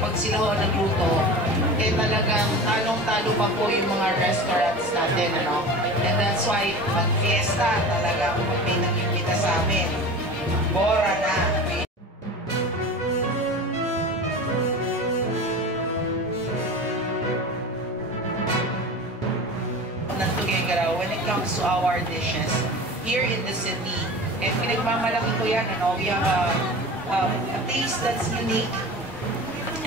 pag sila ho nagluto, eh talagang talong-talo pa po yung mga restaurants natin, ano? And that's why, pag-fiesta, talaga kung may nag-imbita sa amin, bora na. When it comes to our dishes here in the city, and pinagmamalaki ko yan, ano, we have a taste that's unique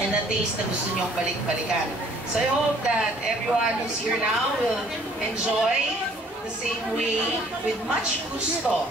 and a taste na gusto nyong balik-balikan. So I hope that everyone who's here now will enjoy the same way with much gusto